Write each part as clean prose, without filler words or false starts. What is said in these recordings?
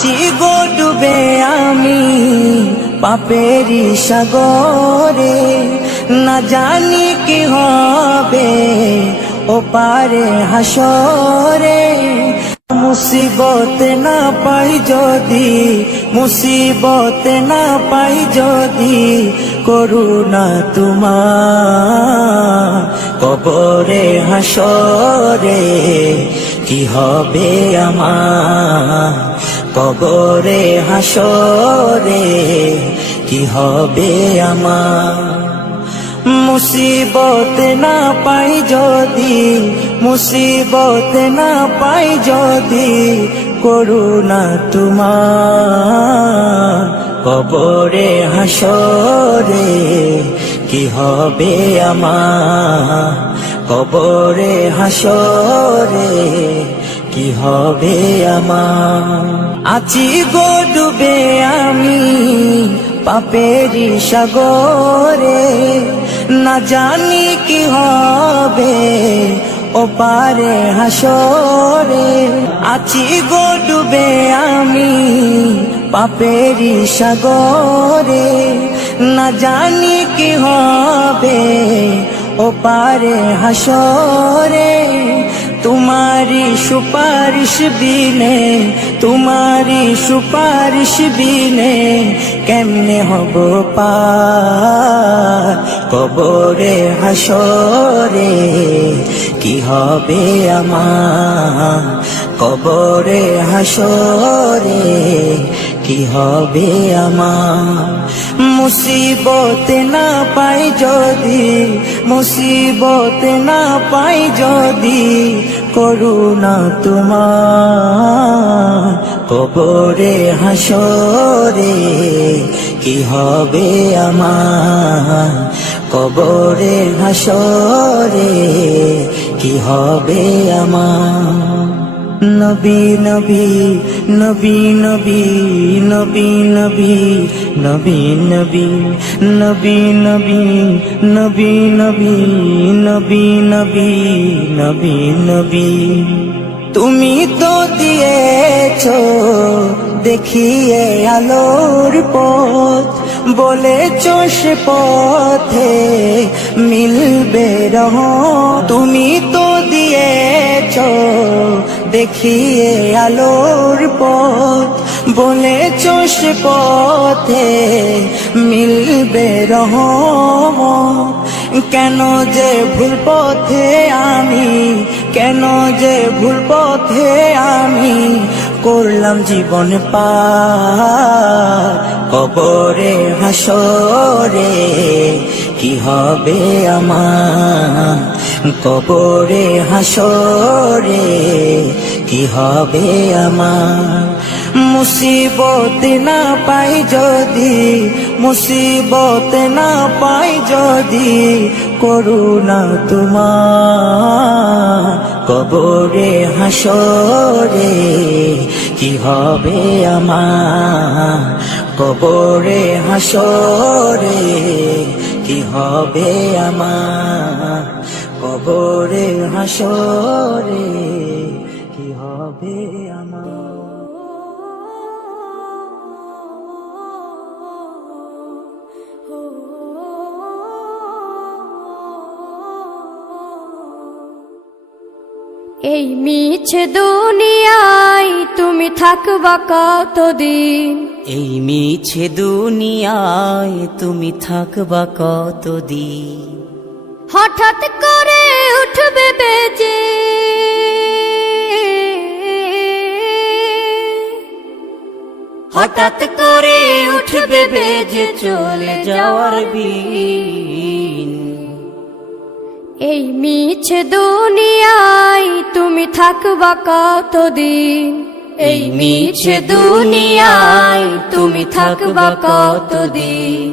চিগো ডুবে আমি পাপেরি সাগরে, না জানি কি হবে ও পারে হাসরে। মুসিবত না পাই যদি, মুসিবত না পাই যদি, করুণা তোমার কবরে হাসরে কি হবে আমার, কবরে হাসরে কি হবে আমার। মুসিবত না পাই যদি, মুসিবত না পাই যদি, করুণা তোমার কবরে হাসরে কি হবে আমার, কবরে হাসরে কি হবে আমার। আছি গো ডুবে আমি পাপেরি সাগরে, না জানি কি হবে ও পারে হাসরে। আছি গো ডুবে আমি পাপেরি সাগরে, না জানি কি হবে ও পারে হাসরে। তোমারি সুপারিশ বিনে, তোমারি সুপারিশ বিনে কেমনে হব পার, কবরে হাসরে কি হবে আমার, কবরে হাসরে কি হবে আমার। মুসিবত না পাই যদি, মুসিবত না পাই যদি, করুণা তোমার কবরে হাসরে কি হবে আমার, কবরে হাসরে কি হবে আমার। নবী নবী নবী নবী নবী নবী নবী নবী নবী নবী নবী নবী নবী নবী নবী নবী। তুমি তো দিয়েছো দেখিয়ে আলোর পথ, বলেছো সে পথে মিলবে রহমত। তুমি তো দিয়েছো দেখিয়ে আলোর পথ, বলেছো সে পথে মিলবে রহমত। কেন যে ভুল পথে আমি, কেন যে ভুল পথে আমি করলাম জীবন পার, কবরে হাসরে কি হবে আমার, কবরে হাসরে কি হবে আমার। মুসিবত না পাই যদি, মুসিবত না পাই যদি, করুণা তোমার কবরে হাসরে কি হবে আমার, কবরে হাসরে কি হবে আমার, কবরে হাসরে কি হবে আমার। এই মিছে দুনিয়ায় তুমি থাকবা কতদিন, এই মিছে দুনিয়ায় তুমি থাকবা কতদিন। হঠাৎ করে উঠবে বেজে, হঠাৎ করে উঠবে বেজে চলে যাওয়ার বিন। এই মিছে দুনিয়ায় তুমি থাকবা কতদিন, এই মিছে দুনিয়ায় তুমি থাকবা কতদিন।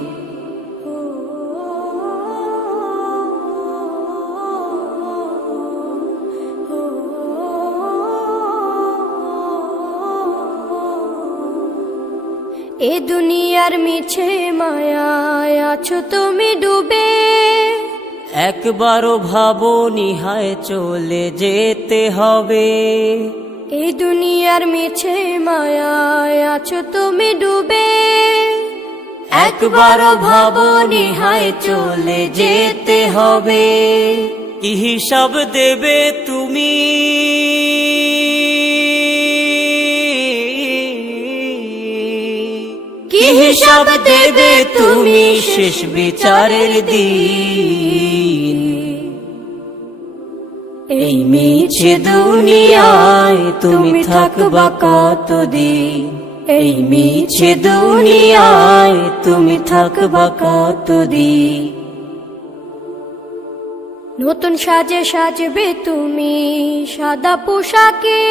এ দুনিয়ার মিছে মায়ায় আছো তুমি ডুবে, একবারও ভাবনি হায় চলে যেতে হবে। এই দুনিয়ার মিছে মায়ায় আছো তুমি ডুবে। একবারও ভাবনি হায় চলে যেতে হবে, কি হিসাব দেবে তুমি? কি হিসাব দেবে তুমি শেষ বিচারের দিন? এই মিছে দুনিয়ায় তুমি থাকবা কতদিন? এই মিছে দুনিয়ায় তুমি থাকবা কতদিন? নতুন সাজে সাজবে তুমি সাদা পোশাকে,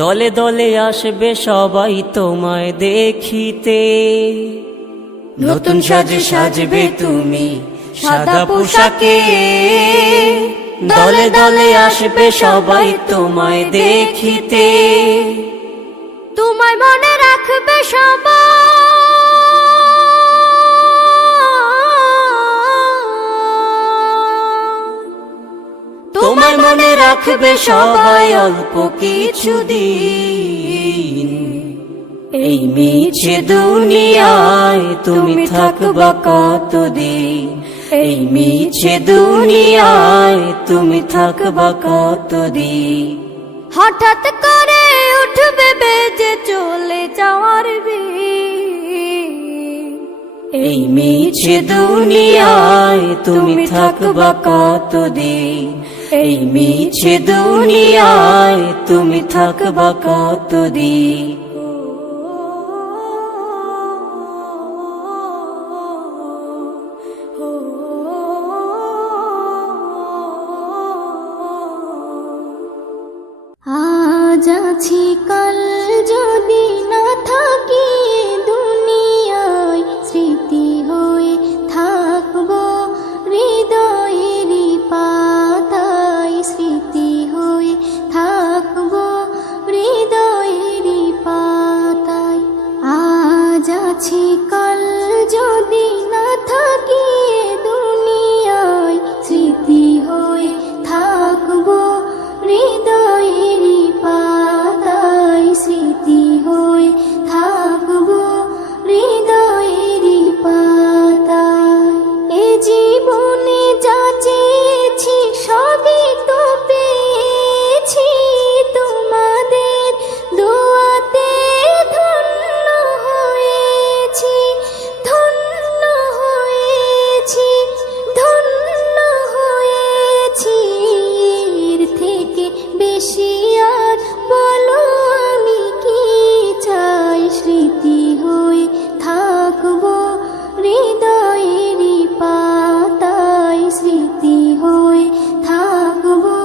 দলে দলে আসবে সবাই তোমায় দেখিতে। নতুন সাজে সাজবে তুমি সাদা পোশাকে, দলে দলে আসবে সবাই তোমায় দেখিতে। তোমায় মনে রাখবে সবাই, তোমায় মনে রাখবে সবাই অল্প কিছুদিন। এই মিছে দুনিয়ায় তুমি থাকবা কতদিন? এই মিছে দুনিয়ায় তুমি থাকবা কতদিন? হঠাৎ করে উঠবে বেজে চলে যাওয়ার বিন। এই মিছে দুনিয়ায় তুমি থাকবা কতদিন? এই মিছে দুনিয়ায় তুমি থাকবা কতদিন? আজ আছি কাল যদি না থাকি দুনিয়ায়, স্মৃতি হয়ে থাকবো হৃদয়েরই পাতায়, স্মৃতি হয়ে থাকবো হৃদয়েরই পাতায়। আজ আছি কাল যদি না থাকি দুনিয়ায়, স্মৃতি হয়ে থাকবো হৃদয়েরই পাতায়, স্মৃতি হয়ে থাকবো হৃদয়েরই পাতায়। এ জীবনে যা চেয়েছি সবই তো পেয়েছি, তোমাদের দোয়াতে ধন্য হয়েছি, ধন্য হয়েছি, ধন্য হয়েছি। এর থেকে বেশি আর বলো আমি কি চাই? স্মৃতি হয়ে থাকবো হৃদয়েরই পাতায়, স্মৃতি হয়ে থাকবো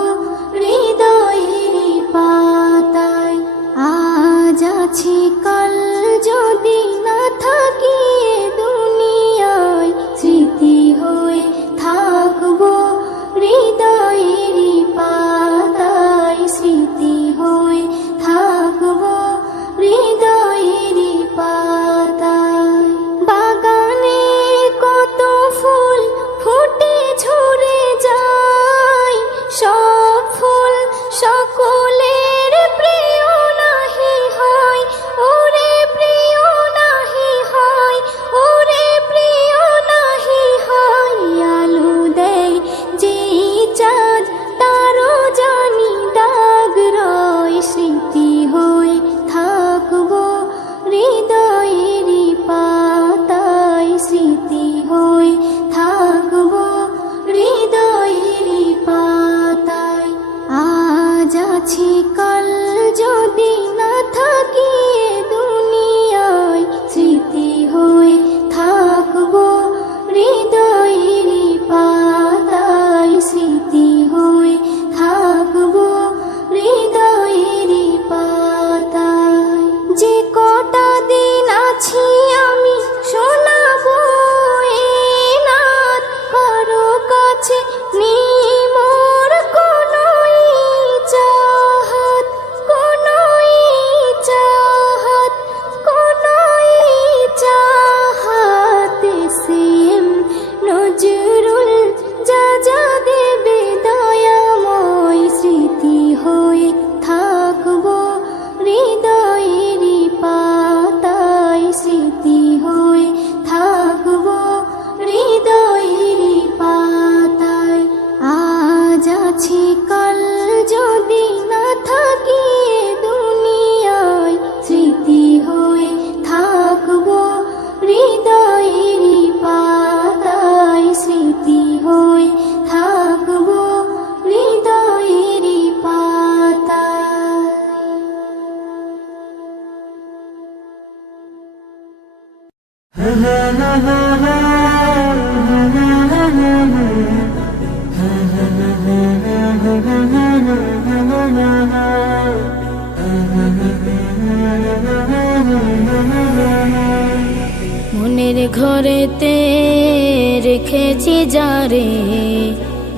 হৃদয়েরই পাতায়। আজ আছি কাল যদি না থাকি দুনিয়ায়, স্মৃতি হয়ে থাকবো হৃদয়েরই পাতায়, স্মৃতি হয়ে থাকবো হৃদয়েরই পাতায়। বাগানে কত ফুল ফুটে ঝরে যায়, সব ফুল সকলের প্রিয় নাহি হয়, ওরে প্রিয় না মনের ঘরেতে রেখেছি যারে,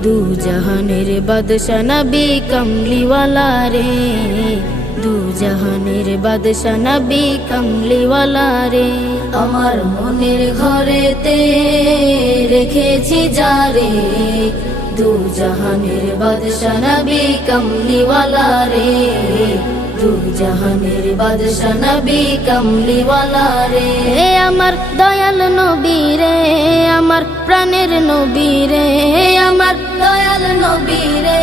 দু জাহানের বাদশা নবী কমলিওয়ালা রে, দু জাহানের বাদশা নবী কমলিওয়ালা রে। আমার মনের ঘরেতে রেখেছি যারে, দু জাহানের বাদশা নবী কমলিওয়ালা রে, দু জাহানের বাদশা নবী কমলিওয়ালা রে। আমার দয়াল নবী রে, আমার প্রাণের নবী রে, আমার দয়াল নবী রে,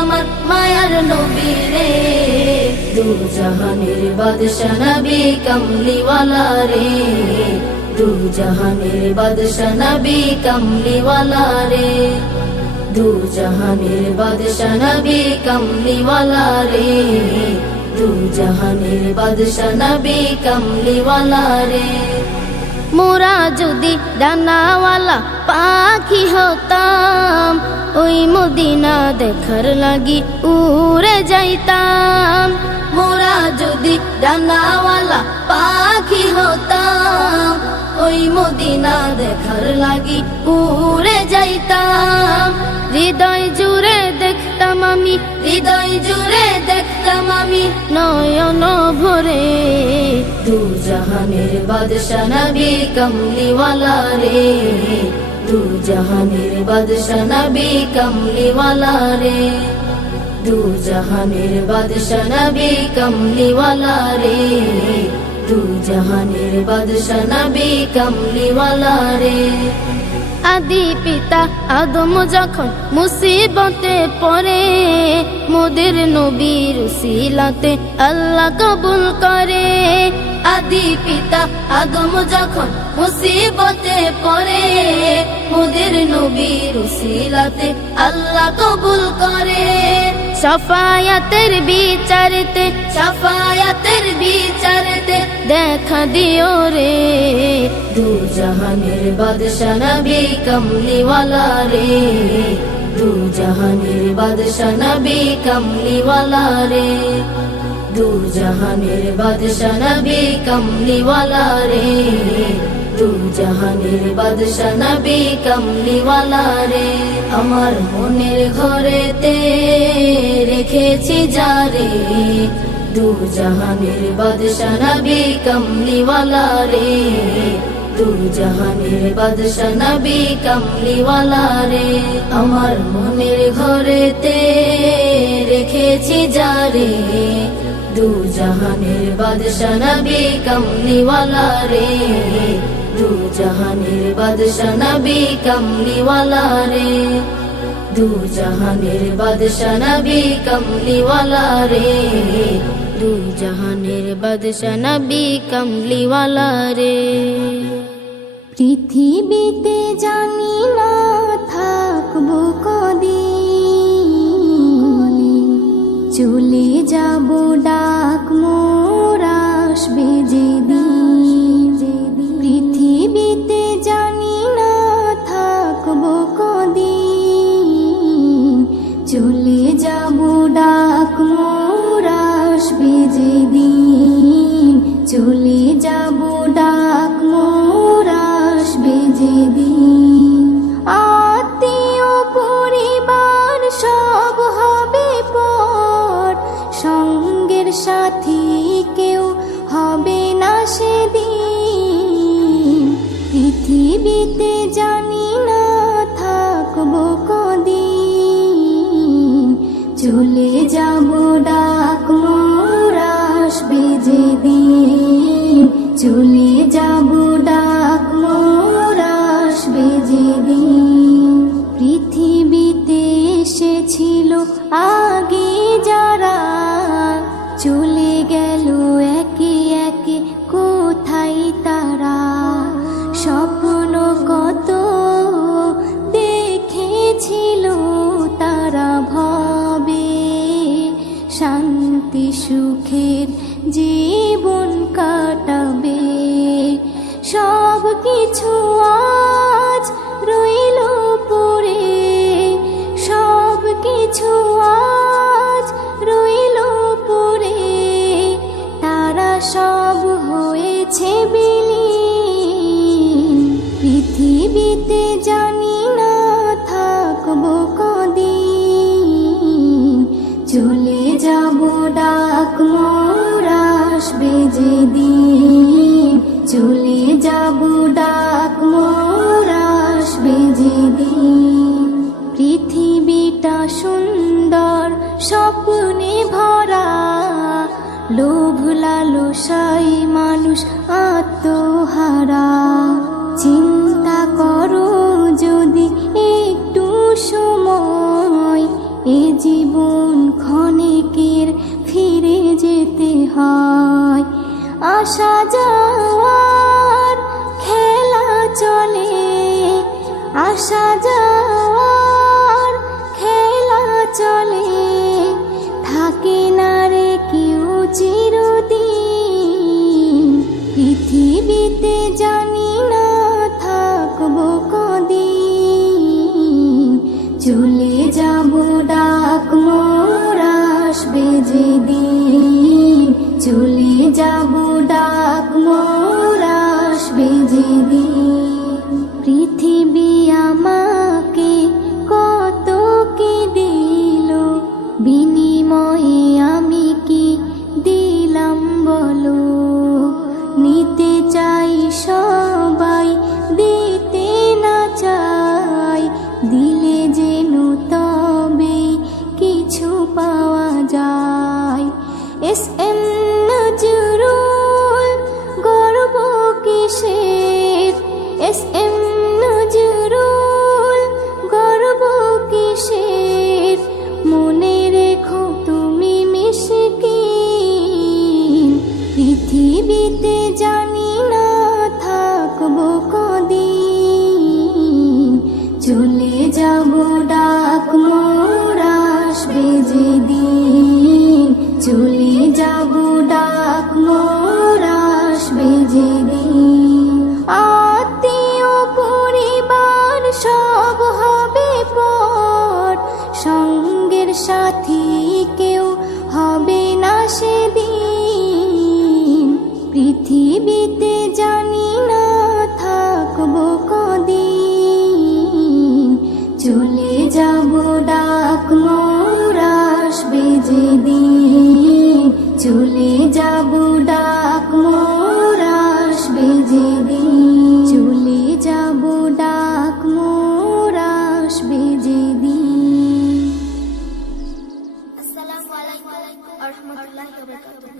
আমার মায়ার নবী রে, দু জাহানের বাদশা নবী কমলিওয়ালা রে, দু জাহানের বাদশা নবী কমলিওয়ালা রে, দু জাহানের বাদশা নবী কমলিওয়ালা রে, দু জাহানের বাদশা নবী কমলিওয়ালা রে। মোরা যদি ডানাওয়ালা পাখি হতাম, ওই মদিনা দেখার লাগি উড়ে যাইতাম। মোরা যদি ডানাওয়ালা পাখি হতাম, ওই মদিনা দেখার লাগি উড়ে যাইতাম। হৃদয় জুড়ে দেখতাম আমি, হৃদয় জুড়ে দেখতাম আমি নয়ন ভরে, দু জাহানের বাদশা নবী কমলিওয়ালা রে, দু জাহানের বাদশা নবী কমলিওয়ালা রে, দু জাহানের বাদশা নবী কমলিওয়ালা রে, দু জাহানের বাদশা নবী কমলিওয়ালা রে। আদি পিতা আদম যখন মুসিবতে পড়ে, মোদের নবীর উসিলাতে আল্লাহ কবুল করে। আদি পিতা আদম যখন মুসিবতে পড়ে, মোদের নবীর উসিলাতে আল্লাহ কবুল করে। শাফায়াতের বিচারতে, শাফায়াতের বিচারতে দেখা দিও রে, দু জাহানের বাদশা নবী কমলিওয়ালা রে, দু জাহানের বাদশা নবী কমলিওয়ালা রে, দু জাহানের বাদশা নবী কমলিওয়ালা রে, দু জাহানের বাদশা নবী কমলিওয়ালা রে। আমার মনের ঘরেতে রেখেছি যারে, দু জাহানের বাদশা নবী কমলিওয়ালা রে, দু জাহানের বাদশা নবী কমলিওয়ালা রে। আমার মনের ঘরেতে রেখেছি যারে, দু জাহানের বাদশা নবী কমলিওয়ালা রে, দু জাহানের বাদশা নবী কমলিওয়ালা রে, দু জাহানের বাদশা নবী কমলিওয়ালা রে, দু জাহানের বাদশা নবী কমলিওয়ালা রে। পৃথিবীতে জানি না থাকবো কদিন, চলে যাব ডাক মোর আসবে যেদিন। পৃথিবীতে জানি না থাকবো কদিন, চলে যাব ডাক মোর আসবে যেদিন, চলে যাব ডাক মোর আসবে যেদিন। আত্মীয় পরিবার সব হবে পর, সঙ্গের সাথী কেউ হবে না সেদিন। পৃথিবীতে জানি না থাকবো কদিন, চলে যাব ডাক মোর আসবে যেদিন, চলে যাব ডাক মোর আসবে যেদিন। পৃথিবীতে এসেছিল আগে যারা, চলে গেল একে একে কোথায় তারা। স্বপ্ন কত দেখেছিল তারা ভাবে, শান্তি সুখের জীবন কাটাবে। যেদিন চলে যাব ডাক মোর আসবে যেদিন পৃথিবীটা সুন্দর স্বপ্নে ভরা লোভ লালসায় মানুষ আত্মহারা চিন্তা করো যদি একটু সময় এ জীবন ক্ষণিকের ফিরে যেতে হয় আসা যাওয়ার খেলা চলে আসা যাওয়ার খেলা চলে থাকে না রে কেউ চিরদিন পৃথিবীতে জানি না থাকবো কদিন চলে যাব ডাক মোর আসবে যেদিন চলে যাব ডাক মোর আসবে যেদিন পৃথিবী আমাকে কত কি দিল বিনিময়ে আমি কি দিলাম বলো নিতে চাই সবাই দিতে না চাই দিলে যেন তবে কিছু পাওয়া যায় এস এম নজরুল গর্ব কিসের এস এম নজরুল গর্ব কিসের মনে রেখো তুমি মিশকিন পৃথিবীতে জানি না থাকবো কদিন চলে যাব ডাক মোর আসবে যেদিন চলে যাব ডাক মোর আসবে যেদিন আত্মীয় পরিবার সব হবে পর সঙ্গের সাথী কেউ হবে না সেদিন পৃথিবীতে জানি না থাকবো কদিন চলে যাব ডাক মোর আসবে যেদিন চলে যাব ডাক মোর আসবে যেদিন চলে যাব ডাক মোর আসবে যেদিন আসসালামু আলাইকুম ওয়া রাহমাতুল্লাহি ওয়া বারাকাতুহু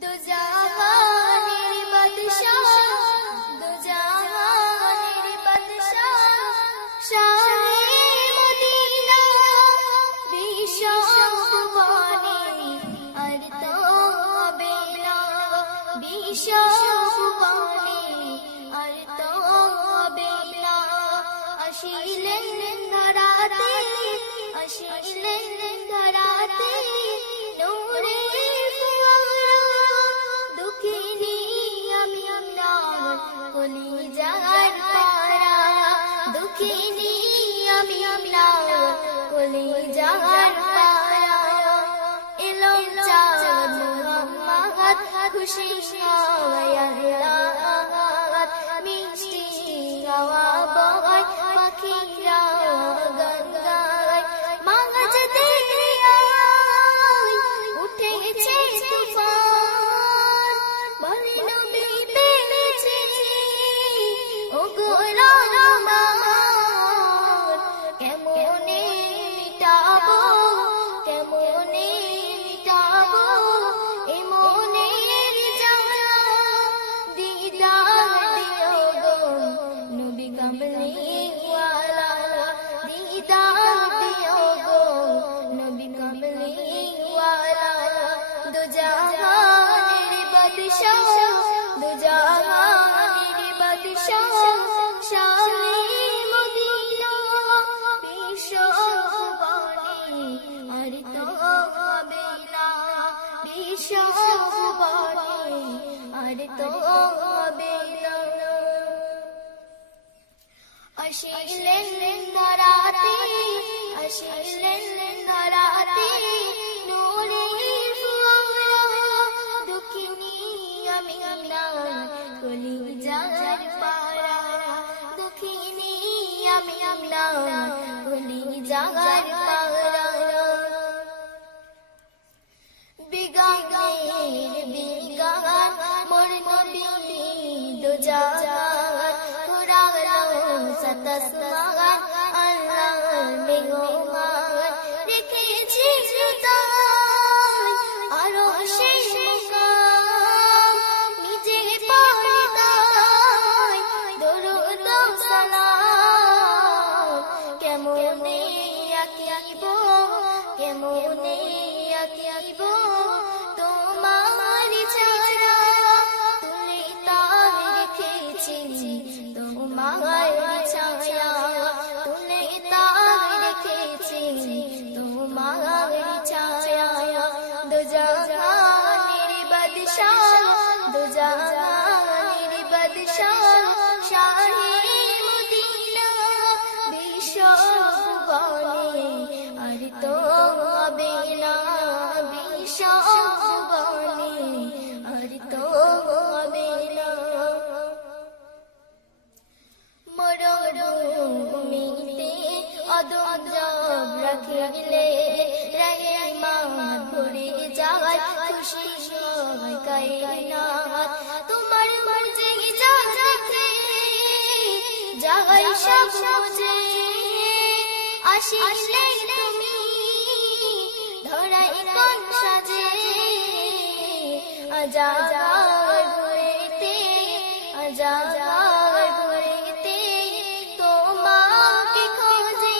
দো জাহানের বাদশাহ দো জাহানের বাদশাহ শাহে মদিনা বিশ্ববাণী আর তো হবে না বিশ্ববাণী আর তো হবে না আসিলেন ধরাতে আসিলেন ধরাতে নূরের ফুয়ারা দুঃখিনী আমি আপনার কলিজার পারা দুঃখিনী আমি আপনার কলিজার পারা এলো চাঁদ মুহাম্মদ খুশি হওয়া আল্লাহ মিষ্টি গাওয়া বয় পাখিরা গান গায় মাঝ দরিয়ায় উঠেছে তুফান বলে নবী পেয়েছে ও গো রহমান কেমনে মিটাবো কেমনে মিটাবো এ মনের জ্বালা দিদার দিও গো নবী কামলিওয়ালা দিদার দিও গো নবী কামলিওয়ালা দো জাহানের বাদশাহ দো জাহানের বাদশাহ শাহে মদিনা বিশ্ববাণী আর তো হবে না বিশ্ববাণী আর তো হবে না আসিলেন ধরাতে আসিলেন ধরাতে নূরের ফুয়ারা দুঃখিনী আমি আপনার কলিজার পারা দুঃখিনী আমি আপনার কলিজার পারা বিগানের began jagat kurang satasmagan Allah megoman রেখেছি তাই আরো সেই মুকাম নিজে পড়ে তাই দরুদ সালাম কেমনে আঁকিব কেমনে আঁকিব তোমার ছায়া তুলে তার রেখেছি তোমার ছায়া তুলে তার রেখেছি তোমার ছায়া দো জাহানের বাদশাহ দো জাহানের বাদশাহ শাহে মদিনা বিশ্ব ভুবনে আর তো হবে না বিশ্ব ভুবনে আর তো হবে না মরুভূমিতে অদম জব রাখিলে রহমান ভরে যায় খুশি সবাই কায়নাত তোমার মর্জি যা দেখে যাই সব মুঝে আসিলে তুমি ধরাই কোন সাজে আজাদ ঘুরেতে আজাদ ঘুরেতে তোমাকে খোঁজে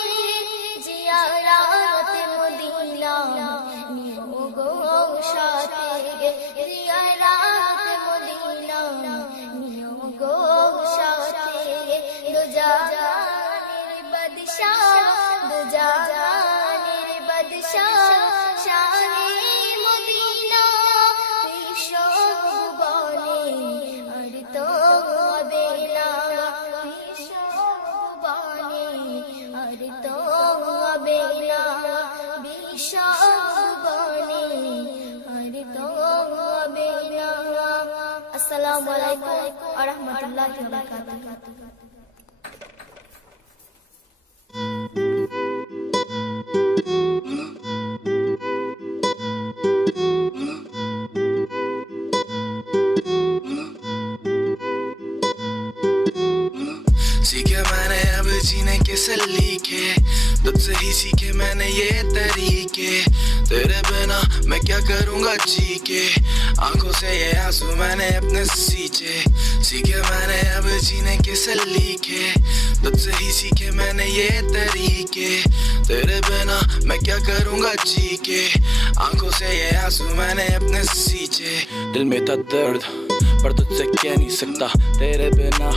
জিয়ারাত মদিনা নিও গো সাথে জিয়ারাত মদিনা নিও গো সাথে দো জাহানের বাদশাহ দো জাহানের বাদশাহ শাহে মদিনা বিশ্ব ভুবনে আর তো হবে না বিশ্ব ভুবনে আর তো হবে না বিশ্ব ভুবনে আর তো হবে না আসসালামু আলাইকুম ওয়া রাহমাতুল্লাহি ওয়া বারাকাতুহু सीखे मैंने अब जीने के सलीके तुझसे ही सीखे मैंने ये तरीके तेरे बिना मैं क्या करूँगा जी के आंखों से ये आंसू मैंने अपने सींचे सीखे मैंने अब जीने के सलीके तुझसे ही सीखे मैंने ये तरीके तेरे बिना मैं क्या करूँगा जी के आंखों से ये आंसू मैंने अपने सींचे दिल में था दर्द पर तुझसे कह नहीं सकता तेरे बिना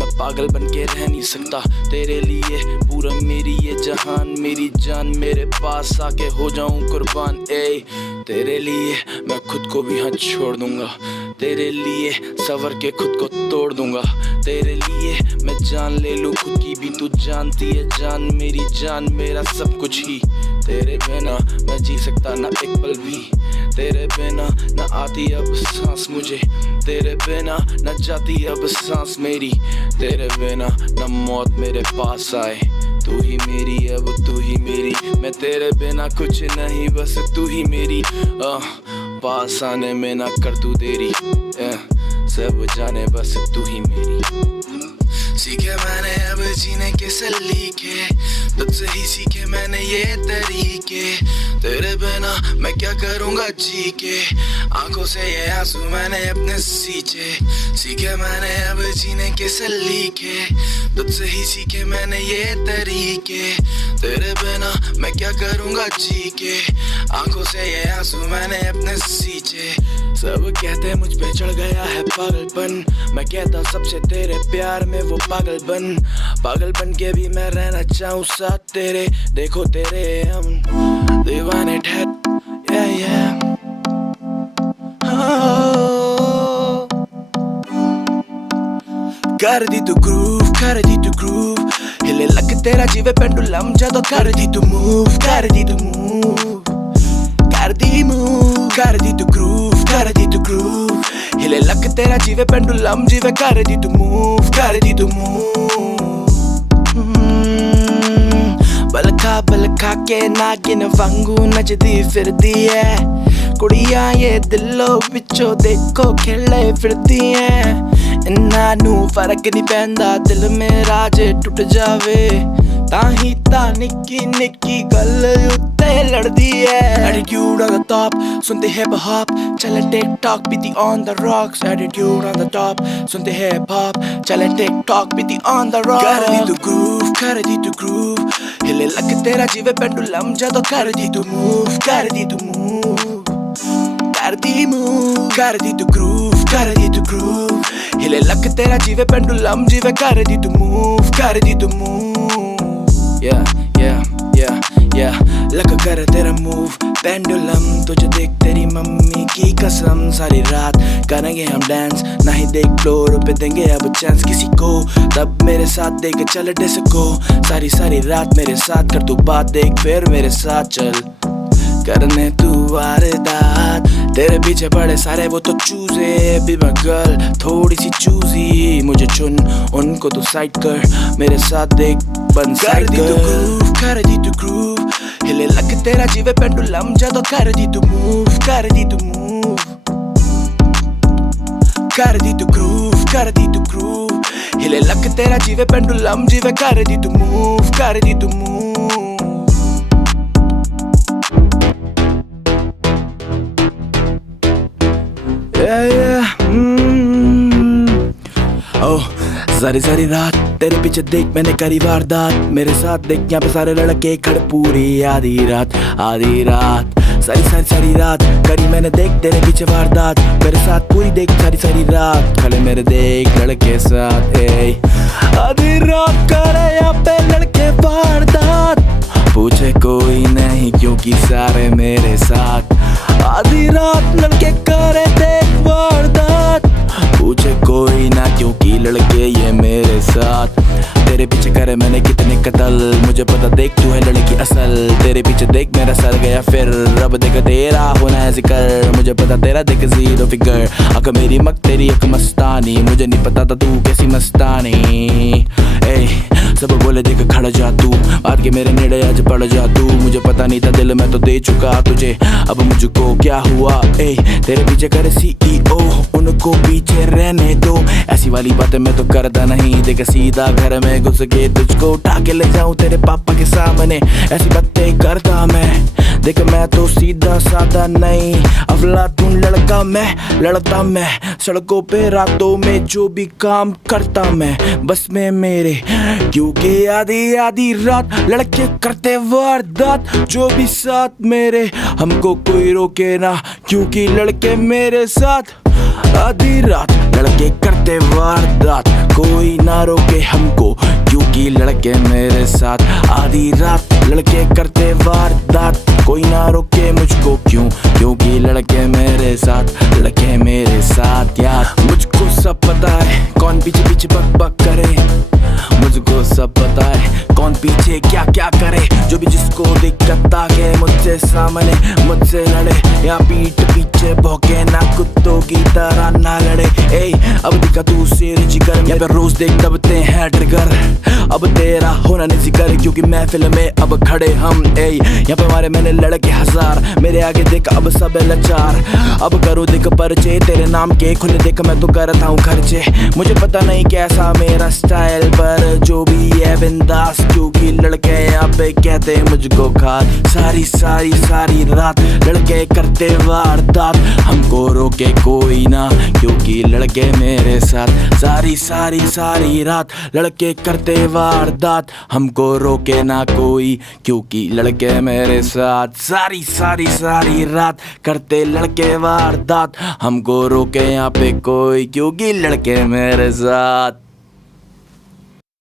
मैं पागल बन के रह नहीं सकता तेरे लिए पूरा मेरी ये जहान मेरी जान मेरे पास आके हो जाऊं कुर्बान ए तेरे लिए मैं खुद को भी हाथ छोड़ दूंगा तेरे लिए सवर के खुद को तोड़ दूंगा तेरे लिए मैं जान ले लूं खुद की भी तू जानती है जान मेरा सब कुछ ही तेरे बिना मैं जी सकता ना एक पल भी तेरे बिना न आती अब सांस मुझे तेरे बिना न जाती अब सांस मेरी तेरे बिना न मौत मेरे पास आए तू ही मेरी अब तू ही मेरी मैं तेरे बिना कुछ नहीं बस तू ही मेरी पास आने में ना कर तू देरी सब जाने बस तू ही मेरी सीखे मैंने अब जीने के सलीके तुझसे ही सीखे मैंने ये तरीके तेरे बिना मैं क्या करूँगा जी के आंखों से ये आंसू मैंने अपने सींचे सीखे मैंने अब जीने के सलीके तुझसे ही सीखे मैंने ये तरीके तेरे बिना मैं क्या करूँगा जी के आंखों से ये आंसू मैंने अपने सींचे सब कहते मुझ पे चढ़ गया है पागलपन मैं कहता सबसे तेरे प्यार में वो पागल बन के भी मैं रहना चाहूँ साथ तेरे देखो तेरे हम दीवाने ठहर कर दी तू ग्रूव हिले लग तेरा जीवे पेंडुलम जदों कर दी तू मूव कर दी तू ग्रूव हिले लग तेरा जीवे पेंडुलम जीवे कर दी तू मूव बलखा के नागिन वांगू नचदी फिरदी है कुड़ियां ये दिलों विचों देखो खेले फिरदी हैं ਇੰਨਾ ਨੂੰ ਫਰਕ ਨਹੀਂ ਪੈਂਦਾ ਦਿਲ ਮੇਰਾ ਜੇ ਟੁੱਟ ਜਾਵੇ ਤਾਂ ਹੀ ਤਾਂ ਨਿੱਕੀ ਨਿੱਕੀ ਗੱਲ ਉੱਤੇ ਲੜਦੀ ਐ Attitude on the top ਸੁਣਦੇ ਹਿਪ ਹੌਪ ਚੱਲ TikTok ਪੀਤੀ on the rocks Attitude on the top ਸੁਣਦੇ ਹਿਪ ਹੌਪ ਚੱਲ TikTok ਪੀਤੀ on the rocks ਕਰਦੀ ਤੂੰ groove ਹਿਲੇ ਲੱਗ ਤੇਰਾ ਜਿਵੇਂ ਪੈਂਡੂਲਮ ਜਦੋਂ ਕਰਦੀ ਤੂੰ move ਕਰਦੀ ਤੂੰ groove ਹਿਲੇ ਲੱਗ ਤੇਰਾ ਜਿਵੇਂ ਪੈਂਡੂਲਮ ਜਿਵੇਂ ਕਰਦੀ ਤੂੰ move Yeah लगा कर तेरा मूव पेंडुलम तुझे देख तेरी मम्मी की कसम सारी रात करेंगे हम डांस नहीं देख फ्लोर पे देंगे अब चांस किसी को तब मेरे साथ देके चल डिस्को सारी रात मेरे साथ कर तू बात देख फिर मेरे साथ चल करने तू वारदात तेरे पीछे पड़े सारे वो तो चूजे भी मैं गर्ल थोड़ी सी चूजी मुझे चुन उनको तू साइड कर मेरे साथ देख बन साइड कर दी तू groove हिले लग तेरा जीवे पेंडुलम जदों कर दी तू move हिले लग तेरा जीवे पेंडुलम जीवे कर दी तू move सारी रात तेरे पीछे देख मैंने करी वारदात मेरे साथ देख यहाँ पे सारे लड़के खड़े पूरी आधी रात सारी रात करी मैंने देख तेरे पीछे वारदात मेरे साथ पूरी देख सारी रात खड़े मेरे देख लड़के साथ आधी रात करे यहाँ पे लड़के वारदात पूछे कोई नहीं क्योंकि सारे मेरे साथ आधी रात लड़के करे देख वारदात पूछे कोई ना क्योंकि लड़के ये मेरे साथ तेरे पीछे करे मैंने कितने कत्ल मुझे पता देख तू है लड़की असल तेरे पीछे देख मेरा सर गया फिर रब देख तेरा होना है जिक्र मुझे पता तेरा देख जीरो फिगर अक मेरी मक तेरी एक मस्तानी मुझे नहीं पता था तू कैसी मस्तानी सब बोले देख खड़ा जा तू आज के मेरे नेड़े आज पड़ जा तू मुझे पता नहीं था दिल मैं तो दे चुका तुझे अब मुझको क्या हुआ तेरे पीछे करे CEO उनको पीछे रहने दो ऐसी वाली बातें मैं तो करता नहीं देख सीधा घर में घुस के तुझको उठा के ले जाऊं तेरे पापा के सामने ऐसी बातें करता मैं देख मैं तो सीधा साधा नहीं अफलातून लड़ता मैं सड़कों पे रातों में जो भी काम करता मैं बस में मेरे क्योंकि आधी रात लड़के करते वारदात जो भी साथ मेरे हमको कोई रोके ना क्योंकि लड़के मेरे साथ आधी रात लड़के करते वारदात कोई ना रोके हमको क्योंकि लड़के मेरे साथ आधी रात लड़के करते वारदात कोई ना रोके मुझको क्योंकि लड़के मेरे साथ यार मुझको सब पता है कौन पीछे बक करे मुझको सब पता है कौन पीछे क्या करे जो भी जिसको दिक्कत आके मुझसे सामने मुझसे लड़े या पीठ पीछे भौंके ना कुत्तों की तरह ना लड़े अब दिखा तू शेर जिगर यहाँ पे रोज देख दबते हैं ट्रिगर अब तेरा होना नहीं जिक्र क्योंकि महफिल में अब खड़े हम यहाँ पे हमारे मैंने लड़के हजार मेरे आगे देख अब सब लाचार अब करो देख परिचय तेरे नाम के खुले देख मैं तो करता हूँ खर्चे मुझे पता नहीं कैसा मेरा स्टाइल पर जो भी है बिंदास क्योंकि लड़के यहाँ पे कहते मुझको खा सारी रात लड़के करते वारदात हमको रोके कोई ना क्योंकि लड़के मेरे साथ सारी रात लड़के करते वारदात हमको रोके ना कोई क्योंकि लड़के मेरे साथ सारी रात करते लड़के वारदात हमको रोके यहाँ पे कोई क्योंकि लड़के मेरे साथ